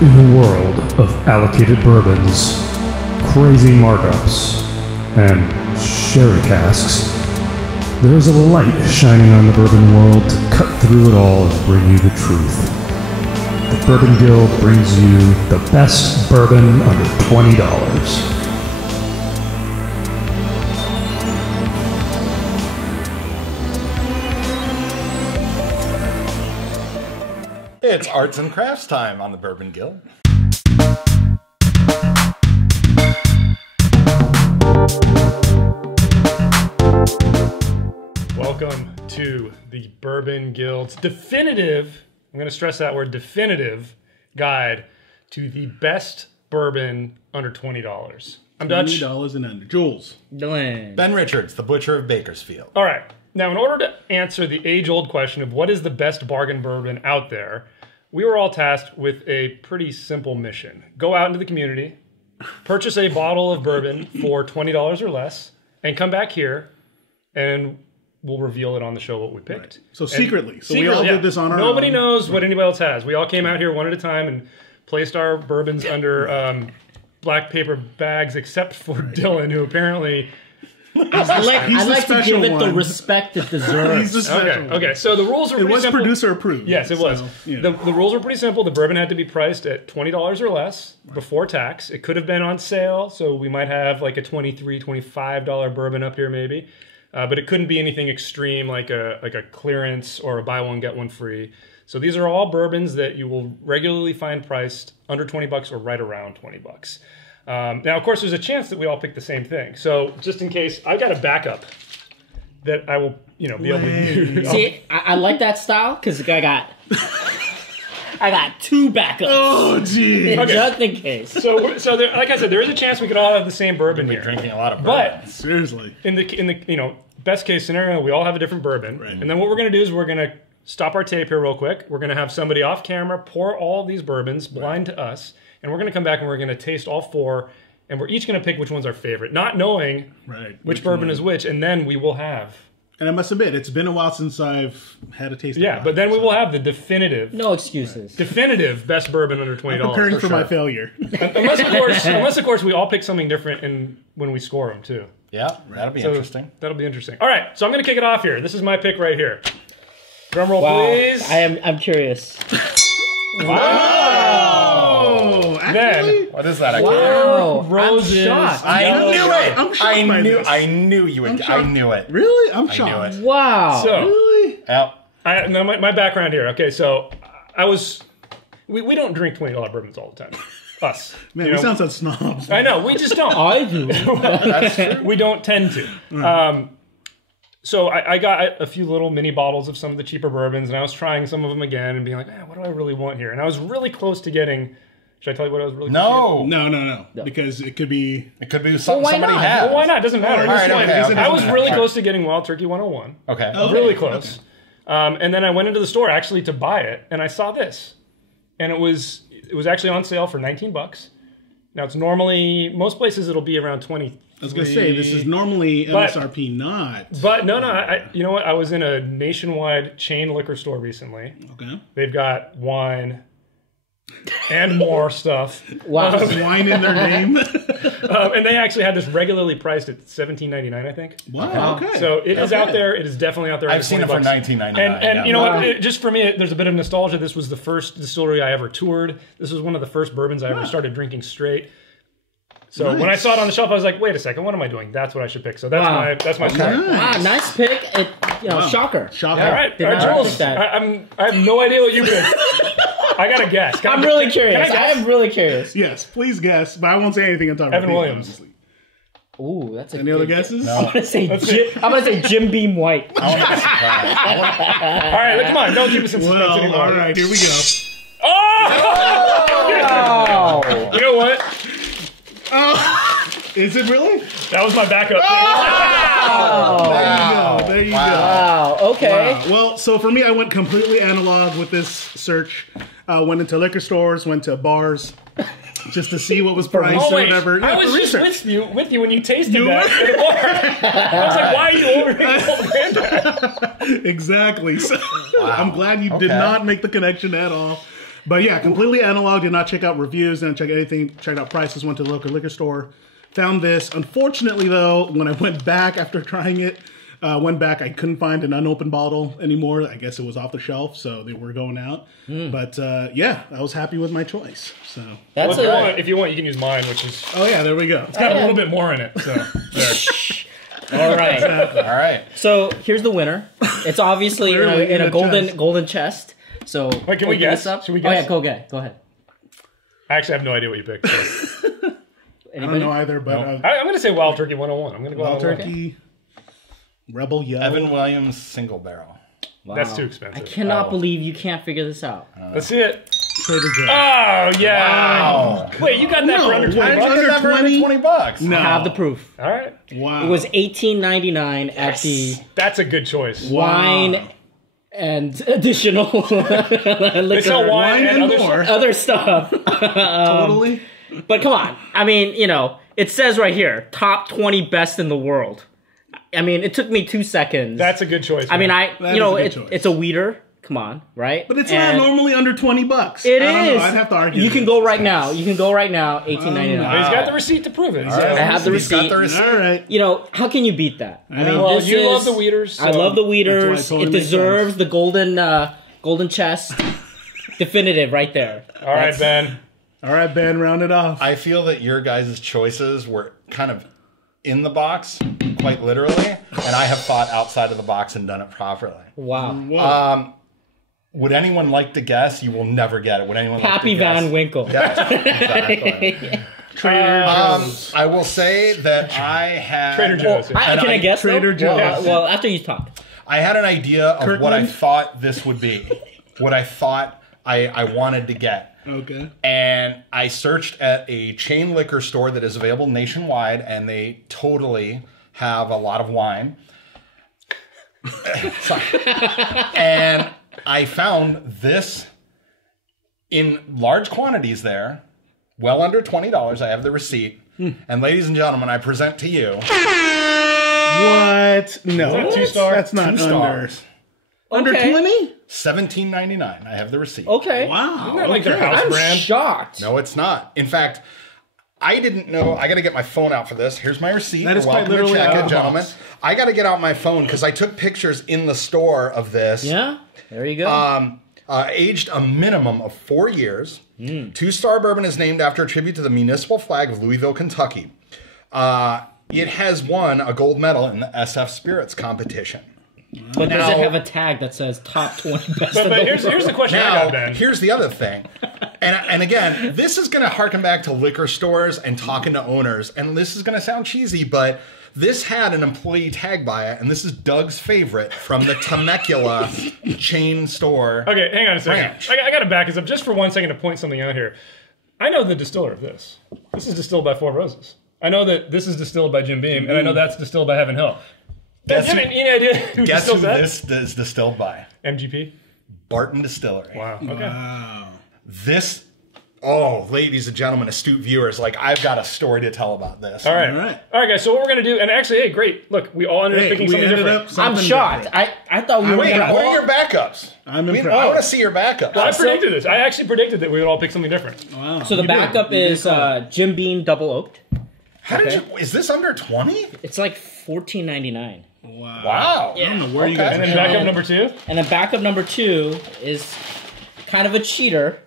In the world of allocated bourbons, crazy markups, and sherry casks, there is a light shining on the bourbon world to cut through it all and bring you the truth. The Bourbon Guild brings you the best bourbon under $20. It's arts and crafts time on the Bourbon Guild. Welcome to the Bourbon Guild's definitive, I'm going to stress that word, definitive guide to the best bourbon under $20. I'm Dutch. $20 and under. Jules. Dillon. Ben Richards, the Butcher of Bakersfield. All right. Now, in order to answer the age-old question of what is the best bargain bourbon out there, we were all tasked with a pretty simple mission. Go out into the community, purchase a bottle of bourbon for $20 or less, and come back here, and we'll reveal it on the show what we picked. Right. So secretly. So we all did this on our Nobody own. knows what anybody else has. We all came out here one at a time and placed our bourbons under black paper bags, except for Dillon, who apparently... I'd like to give it the one. respect it deserves. He's the special one. Okay, so the rules are It pretty was simple. producer approved. Yes, it was. So, yeah. The rules are pretty simple. The bourbon had to be priced at $20 or less before tax. It could have been on sale, so we might have like a $23, $25 bourbon up here maybe. But it couldn't be anything extreme like a clearance or a buy one, get one free. So these are all bourbons that you will regularly find priced under $20 or right around $20. Now, of course, there's a chance that we all pick the same thing. So just in case, I've got a backup that I will, be able to use. See, I like that style because I got two backups. Oh, gee. Just in case. So like I said, there is a chance we could all have the same bourbon here. Drinking a lot of bourbon. But Seriously. in the best case scenario, we all have a different bourbon. Right. And then what we're going to do is we're going to stop our tape here real quick. We're going to have somebody off camera pour all of these bourbons blind to us. And we're going to come back and we're going to taste all four. And we're each going to pick which one's our favorite, not knowing which bourbon is which. And then we will have... And I must admit, it's been a while since I've had a taste of Yeah, wine, but then we so will have the definitive... No excuses. Definitive best bourbon under $20. preparing for sure. my failure. Unless of course we all pick something different when we score them too. Yeah, that'll be interesting. That'll be interesting. All right, so I'm going to kick it off here. This is my pick right here. Drum roll, Wow. please. I'm curious. Oh, actually? Then, What is that? Wow. Roses. I'm shocked. I knew it. I'm shocked by this. I knew you would. I knew it. Really? I'm I shocked. knew it. Wow. So, Really? Yep. my background here. Okay, so we don't drink $20 bourbons all the time. Us. Man, we sound like snobs. I know, we just don't. I do. That's true. We don't tend to. So I got a few little mini bottles of some of the cheaper bourbons, and I was trying some of them again and being like, what do I really want here? And I was really close to getting... Should I tell you what I was really close to getting? No. No. Because it could be... It could be something why somebody not? has. Well, why not? It doesn't matter. All right, okay. I was really close to getting Wild Turkey 101. Okay. Really close. And then I went into the store actually to buy it, and I saw this. And it was actually on sale for $19. Now, it's normally... Most places it'll be around 20. I was going to say, this is normally MSRP not. But no, you know what? I was in a nationwide chain liquor store recently. Okay. They've got wine and more stuff. Wow. Is wine in their name? And they actually had this regularly priced at $17.99, I think. Wow, okay. So it is out there. It is definitely out there. I've seen it for $19.99. And you know what? Just for me, there's a bit of nostalgia. This was the first distillery I ever toured. This was one of the first bourbons I ever started drinking straight. So when I saw it on the shelf, I was like, wait a second, what am I doing? That's what I should pick. So that's my pick. Wow, nice pick. Shocker. Shocker. All right, Did not Jules. pick that. I have no idea what you picked. I got to guess. I'm really curious. I am really curious. Yes, please guess, but I won't say anything until Evan Williams. Honestly. Ooh, that's a Any other guesses? I'm gonna say Jim Beam White. All right, come on, don't keep us in suspense Well, anymore. all right, here we go. Oh! You know what? Is it really? That was my backup. There you go. Wow. Okay. Wow. Well, so for me, I went completely analog with this search. Went into liquor stores, went to bars, just to see what was priced Oh or wait, whatever. I Yeah, was for just research. with you when you tasted that at a bar. I was like, why are you over here? Exactly. So, I'm glad you did not make the connection at all. But yeah, completely analog. Did not check out reviews. Didn't check anything. Checked out prices. Went to the local liquor store. Found this. Unfortunately, though, when I went back after trying it, I couldn't find an unopened bottle anymore. I guess it was off the shelf, so they were going out. But yeah, I was happy with my choice. So That's if you want, you can use mine, which is oh yeah, there we go. it's got a little bit more in it. So there. all right. All right. So here's the winner. It's obviously Clearly in a chest. golden chest. So Wait, can we open guess? this up. Should we Oh guess? yeah, go ahead. I actually have no idea what you picked. So. I don't know either, but I'm going to say Wild Turkey 101. I'm going to go Wild Wild Turkey, Rebel Yell. Evan Williams single barrel. Wow. That's too expensive. I cannot believe you can't figure this out. Let's see it. Trader Joe's. Oh yeah! Wow. Wait, you got that for under 20 I bucks? did that for under 20 bucks. No. I have the proof. All right, Wow. It was $18.99 at the that's a good choice. wine and additional They sell liquor, wine and and other more. stuff. other stuff. Totally. But come on, I mean, it says right here, top 20 best in the world. I mean, it took me 2 seconds. That's a good choice. I mean, man. That is a good choice. it's a weeder. Come on, right? But it's And not normally under $20. It I don't know. is. I'd have to argue. You can go right now. You can go right now. $18.99. He's got the receipt to prove it. All right. I have the He's got receipt. the receipt. All right. How can you beat that? I mean, Well, this you is, love the Weeders. I love the That's Weeders. why it totally It makes deserves the golden chest. Definitive right there. All right, Ben. All right, Ben, round it off. I feel that your guys' choices were kind of in the box, quite literally, and I have thought outside of the box and done it properly. Wow. Whoa. Would anyone like to guess? You will never get it. Would anyone Happy like to guess? Van Winkle. Yeah, exactly. Trader Joe's. I will say that I had Trader Joe's. Can I guess? though? Trader Joe's. Well, after you talk. I had an idea of what I Kirkland? thought this would be, what I thought I wanted to get. Okay. And I searched at a chain liquor store that is available nationwide, and they totally have a lot of wine. Sorry. And I found this in large quantities there, well under $20. I have the receipt. And ladies and gentlemen, I present to you What? No. that 2-star? That's not 2 under. stars. Under Okay. 20? $17.99. I have the receipt. Okay. Wow. Isn't that like their okay. house I'm brand? shocked. No, it's not. In fact, I didn't know. I got to get my phone out for this. Here's my receipt. That is You're quite welcome to literally check out it, of the gentlemen. box. I got to get out my phone because I took pictures in the store of this. Yeah. There you go. Aged a minimum of 4 years. 2-star bourbon is named after a tribute to the municipal flag of Louisville, Kentucky. It has won a gold medal in the SF Spirits competition. But does now- it have a tag that says top 20 best But in the here's world? the question I Now, got, Ben. here's the other thing. And again, this is going to harken back to liquor stores and talking to owners. And this is going to sound cheesy, but this had an employee tag by it. And this is Doug's favorite from the Temecula chain store. Okay, hang on a second. Ranch. I got to back this up just for 1 second to point something out here. I know the distiller of this. This is distilled by Four Roses. I know that this is distilled by Jim Beam, and I know that's distilled by Heaven Hill. Guess Jim, who- any idea who Guess who distills that? this is distilled by? MGP? Barton Distillery. Wow. Okay. Wow. This, ladies and gentlemen, astute viewers, like I've got a story to tell about this. All right. All right. All right, guys. So what we're gonna do, and actually, hey, great. Look, we all ended up Hey, picking we something ended different. up I'm something shocked. different. I thought we were Wait, gonna what are all... your backups? I'm I impressed. want to see your backups. I predicted this. I actually predicted that we would all pick something different. Wow. So the You did. backup You did is call it. Jim Beam Double Oaked. How did you? Is this under 20? It's like $14.99. Wow. Wow. I don't know where you Okay. guys And are then showing. backup number 2. And then backup number 2 is kind of a cheater.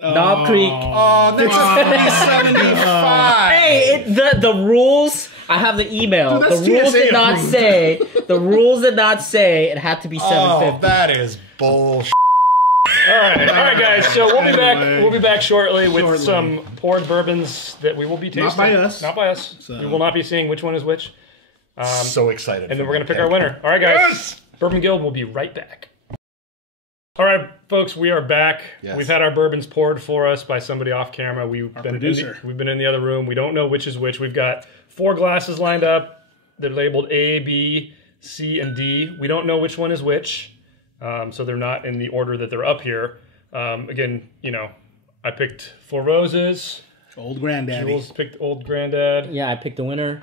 Knob Creek. Oh, that's a 375. Hey, the rules. I have the email. Dude, the that's rules TSA did not approved. say. The rules did not say it had to be Oh, 750. that is bullshit. All right, guys. So we'll be back. Anyway. We'll be back shortly with Shortly. some poured bourbons that we will be tasting. Not by us. Not by us. So- We will not be seeing which one is which. So excited. And then we're gonna pick our winner. All right, guys. Yes! Bourbon Guild will be right back. All right, folks, we are back. Yes. We've had our bourbons poured for us by somebody off camera. We've been producer. we've been in the other room. We don't know which is which. We've got 4 glasses lined up. They're labeled A, B, C, and D. We don't know which one is which, so they're not in the order that they're up here. Again, I picked Four Roses. Old granddaddy. Jules picked Old Granddad. Yeah, I picked the winner.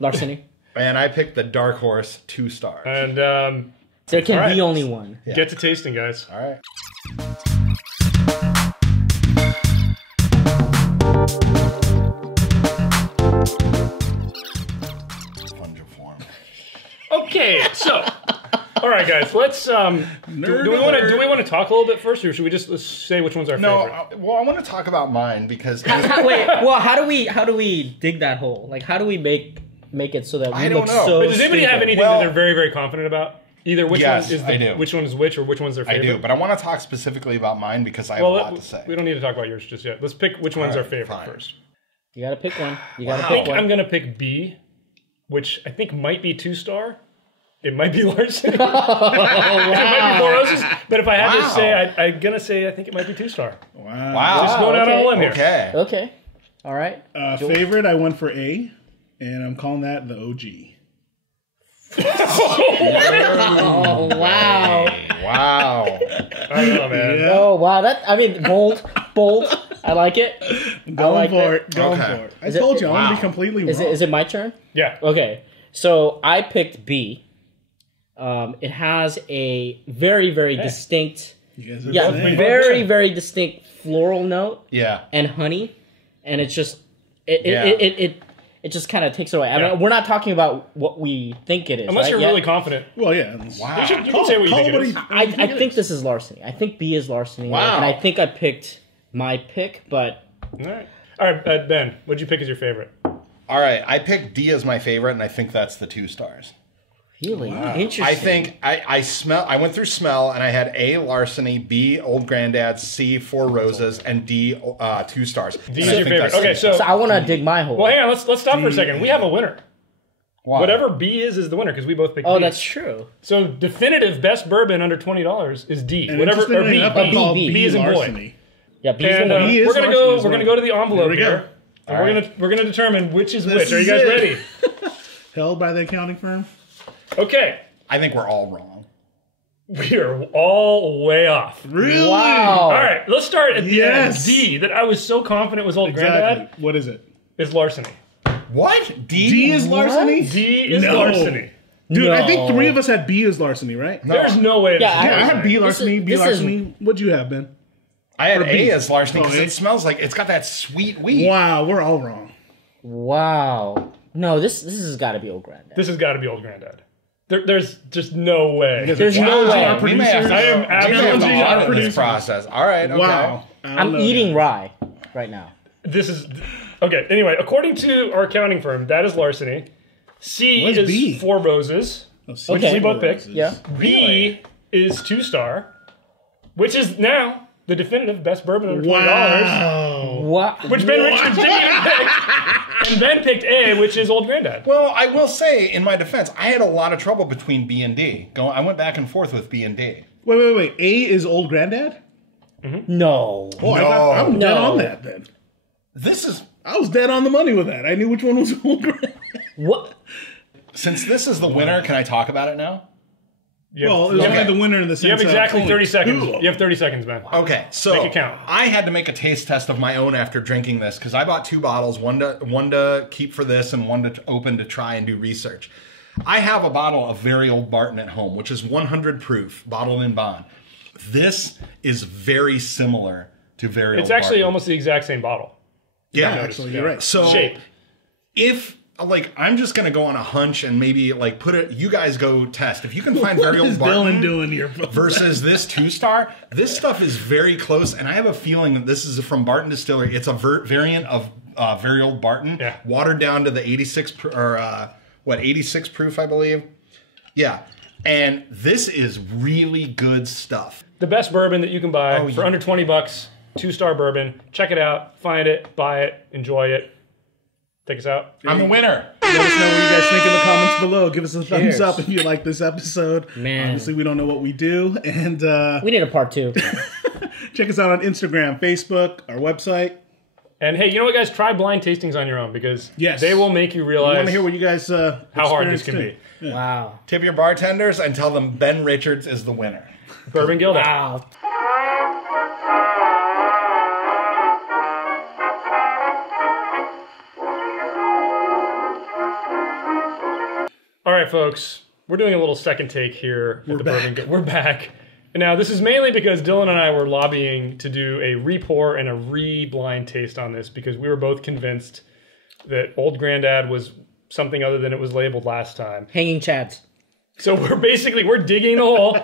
Larceny. And I picked the Dark Horse 2 stars. And There can All right. be only one. get to tasting, guys. All right. Okay, so all right, guys, let's. Do we want to talk a little bit first, or should we just say which one's our favorite? Well, I want to talk about mine because Wait, well, how do we dig that hole? Like, how do we make it so that we look so? But does anybody have anything that they're very, very confident about? Either which Yes, one is I do. which one is which, or which one's their favorite? I do, but I want to talk specifically about mine because I have a lot to say. We don't need to talk about yours just yet. Let's pick which one's our favorite first. You gotta pick one. I think I'm gonna pick B, which I think might be 2-star. It might be Larceny. It might be Four Roses. But if I had to say, I'm gonna say I think it might be 2-star. Wow. Just going out on a limb here. Okay. All right. Favorite, I went for A, and I'm calling that the OG. Oh wow! Wow. I don't know, man. Yeah. Oh wow! Bold. I like it. Going for it. I told you, I'm going to be completely wrong. Is it my turn? Yeah. Okay. So I picked B. It has a very, very distinct, very distinct floral note. Yeah. And honey, and it's just it just kind of takes it away. I mean, we're not talking about what we think it is, unless you're yet. really confident. Well, yeah. Wow. You can say what you think it is. I think this is Larceny. I think B is Larceny. Wow. And I think I picked my pick, but All right, Ben, what'd you pick as your favorite? All right, I picked D as my favorite, and I think that's the 2 stars. really interesting. I think I went through smell, and I had A, Larceny, B, Old Granddad, C, Four Roses, and D, 2 stars. D is your favorite. Okay, so I want to dig my hole. well, hang on. Let's stop for a second. We have a winner. Why? Whatever B is the winner because we both picked Oh, B. that's true. So definitive best bourbon under $20 is D. And Whatever or interestingly B. enough, I called B is in boy. Larceny. Yeah, B is And the winner. B is we're gonna Larceny go. as We're gonna well. go to the envelope Here we go. here. And we're gonna determine which is which. Are you is guys it. ready? Held by the accounting firm. Okay. I think we're all wrong. We are all way off. Really? Wow. All right, let's start at the Yes. end. D that I was so confident was Old Granddad Exactly. What is it? is Larceny. What? D is Larceny? D is No. Larceny. Dude, I think No. 3 of us had B as Larceny, right? There's no way. Yeah, Yeah, I had B This Larceny, is- B this is- Larceny. What'd you have, Ben? I had Or B. A as Larceny because Oh, A? it smells like it's got that sweet weed. Wow, we're all wrong. Wow. No, this has got to be Old Granddad. This has got to be Old Granddad. There's just no way. There's no way. Our We may have to, I am we may have to challenging our audit this producers. process. All right. Okay. Wow. I'm eating rye right now. This is okay. Anyway, according to our accounting firm, that is Larceny. C What's is B? Four Roses. Okay. We both picked. Yeah. B is 2-star, which is now the definitive best bourbon under $20. Wow. What? Which Ben Richards didn't even pick. And Ben picked A, which is Old Granddad. Well, I will say, in my defense, I had a lot of trouble between B and D. I went back and forth with B and D. Wait. A is Old Granddad? No. Oh, I'm dead No. on that then. This is I was dead on the money with that. I knew which one was Old Granddad. What? since this is the winner. Can I talk about it now? Well, it was only the winner in the sense You have exactly of 30 seconds. only 2 of You have 30 seconds, Ben. Okay, so Make it count. I had to make a taste test of my own after drinking this because I bought 2 bottles, one to keep for this and one to open to try and do research. I have a bottle of Very Old Barton at home, which is 100 proof, bottled in bond. This is very similar to Very Old It's actually Barton. almost the exact same bottle. Yeah, Actually, you're right. So Shape. if I'm just gonna go on a hunch and maybe put it. You guys go test if you can find Very What Old is Barton Dillon doing here? versus this 2-star. This stuff is very close, and I have a feeling that this is from Barton Distillery. It's a variant of Very Old Barton, watered down to the 86 86 proof, I believe. Yeah, and this is really good stuff. The best bourbon that you can buy for under $20, 2-star bourbon. Check it out, find it, buy it, enjoy it. Take us out. I'm the winner. Let us know what you guys think in the comments below. Give us a thumbs Cheers. up if you like this episode. Man. Obviously, we don't know what we do. And We need a part 2. check us out on Instagram, Facebook, our website. And hey, you know what, guys? Try blind tastings on your own because Yes. they will make you I realize want to hear what you guys how hard this can be. Wow. Tip your bartenders and tell them Ben Richards is the winner. Bourbon Guild. Wow. All right, folks. We're doing a little second take here at the Bourbon Guild. We're back. And now, this is mainly because Dillon and I were lobbying to do a re-pour and a re-blind taste on this because we were both convinced that Old Granddad was something other than it was labeled last time. Hanging Chads. So we're digging the hole.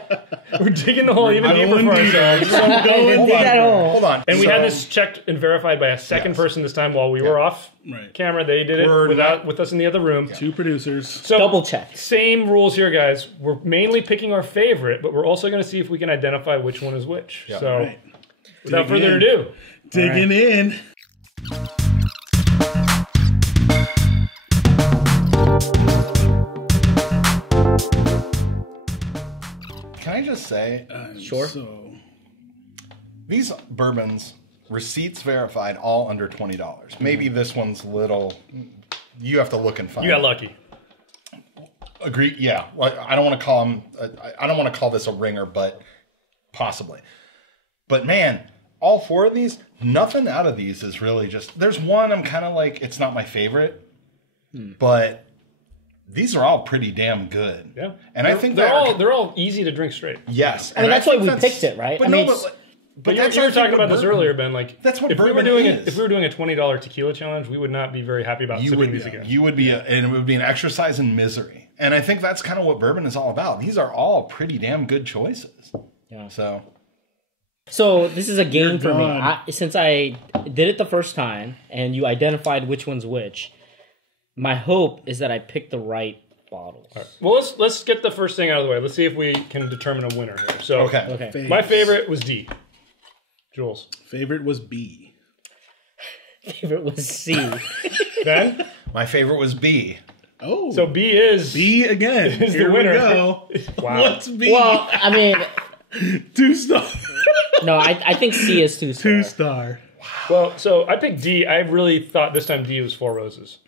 We're digging the hole even deeper for ourselves. Hold on. And we had this checked and verified by a second person this time while we were off camera. They did it with us in the other room. 2 producers. So double check. Same rules here, guys. We're mainly picking our favorite, but we're also going to see if we can identify which one is which. Yep. So without further ado. Digging in. Can I just say, Sure. So, these bourbons, receipts verified, all under $20. Maybe this one's little. You have to look and find. You got lucky. Agree? Yeah. Well, I don't want to call them. I don't want to call this a ringer, but possibly. But man, all 4 of these, nothing out of these is really just. There's one I'm kind of like, it's not my favorite, but these are all pretty damn good. Yeah, and I think they're all easy to drink straight. Yes, I mean that's why we picked it, right? But I mean, but you were talking about this earlier, Ben. Like that's what if we bourbon were doing is. If we were doing a $20 tequila challenge, we would not be very happy about sipping these again. You would be, and it would be an exercise in misery. And I think that's kind of what bourbon is all about. These are all pretty damn good choices. Yeah. So this is a game for me. Since I did it the first time and you identified which one's which, my hope is that I picked the right bottles. Right. Well, let's get the first thing out of the way. Let's see if we can determine a winner here. So, okay. My favorite was D. Jules. Favorite was B. Favorite was C. Ben? My favorite was B. Oh. So B is again. Is Here the winner. We go. Wow. What's B? Well, I mean, 2-star. no, I think C is 2-star. 2-star. Well, so I picked D. I really thought this time D was 4 Roses.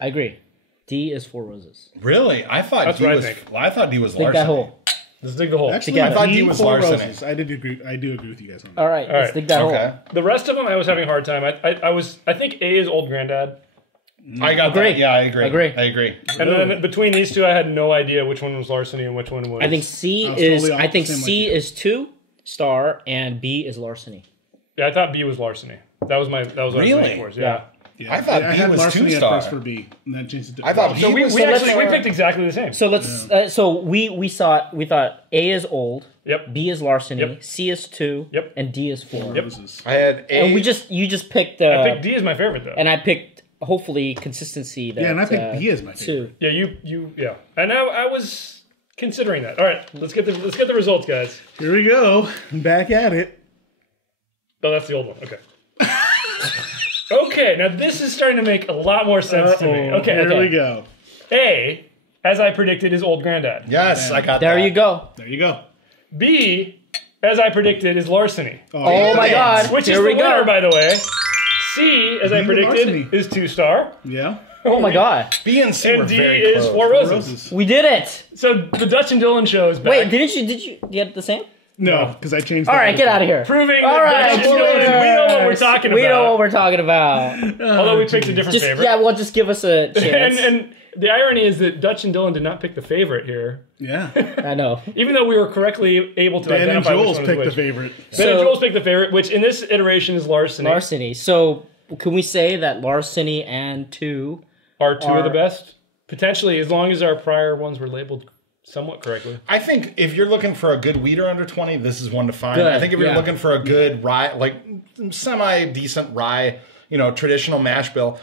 I agree. D is 4 Roses. Really? I thought That's D what I was. think. I thought D was Dig Larceny. that hole. Let's dig the hole. Actually, I thought D was 4 Larceny. Roses. I do agree with you guys on that. All right, let's dig that hole. The rest of them, I was having a hard time. I think A is Old Granddad. I got Agree. that. Yeah, I agree. Agree. I agree. And then between these two, I had no idea which one was Larceny and which one was. I think C was is. totally I think opposite, C like you. is 2-star and B is Larceny. Yeah, I thought B was Larceny. That was what I was Really? waiting for. Yeah. Yeah, I thought B had was Larceny 2-star. at first for B, and then changed it to I thought So B was. we picked exactly the same. So let's. So we thought A is Old. Yep. B is Larceny. Yep. C is 2. Yep. And D is 4. Yep. Roses. I had A. And you just picked. I picked D as my favorite though. And I picked hopefully consistency. That, Yeah, and I picked B as my favorite. 2. Yeah, yeah. And I was considering that. All right, let's get the results, guys. Here we go. Back at it. Oh, that's the old one. Okay. Okay, now this is starting to make a lot more sense to me. Okay, Here we go. A, as I predicted, is Old Granddad. Yes, I got There that. you go. There you go. B, as I predicted, is Larceny. Oh my God! Which Here is the we winner, go. by the way. C, as I B predicted, Larceny. is 2-star. Yeah. Oh my God! B and C were And D very is close. 4 Roses. Roses. We did it. So the Dutch and Dillon show is back. Wait, did you get the same? No, because I changed. All right, get out of here. Proving All that right, Dutch and Dillon, we know what we're talking about. We know what we're talking about. Although we picked a different Just favorite. yeah, well, just give us a chance. And the irony is that Dutch and Dillon did not pick the favorite here, Yeah. I know. even though we were correctly able to Ben and identify Jules which one picked was the which. favorite. Ben and Jules picked the favorite, which in this iteration is Larceny. Larceny. So can we say that Larceny and 2 Are two of the best? Potentially, as long as our prior ones were labeled somewhat correctly. I think if you're looking for a good weeder under 20, this is one to find. Good, I think if you're yeah. looking for a good rye, like semi-decent rye, traditional mash bill,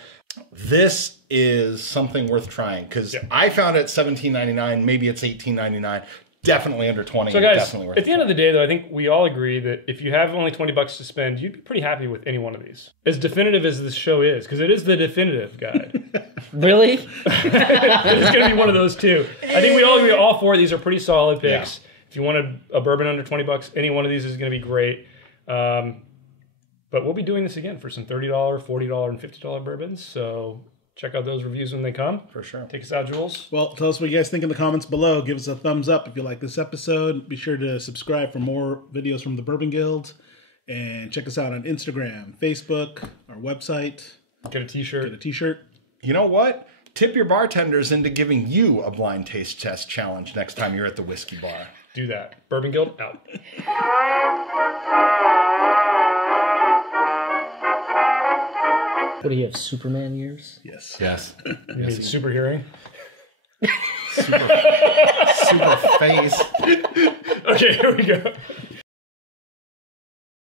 this is something worth trying. Because I found it $17.99, maybe it's $18.99. Definitely under 20. So guys, definitely worth at the end of the day, though, I think we all agree that if you have only $20 to spend, you'd be pretty happy with any one of these. As definitive as this show is, because it is the definitive guide. really? It's going to be one of those two. I think we all agree all 4 of these are pretty solid picks. Yeah. If you want a bourbon under $20, any one of these is going to be great. But we'll be doing this again for some $30, $40, and $50 bourbons. So check out those reviews when they come. For sure. Take us out, Jules. Well, tell us what you guys think in the comments below. Give us a thumbs up if you like this episode. Be sure to subscribe for more videos from the Bourbon Guild. And check us out on Instagram, Facebook, our website. Get a t-shirt. Get a t-shirt. You know what? Tip your bartenders into giving you a blind taste test challenge next time you're at the whiskey bar. Do that. Bourbon Guild, out. What do you have? Superman years? Yes. Yes. You mean super hearing? Super face. Okay, here we go.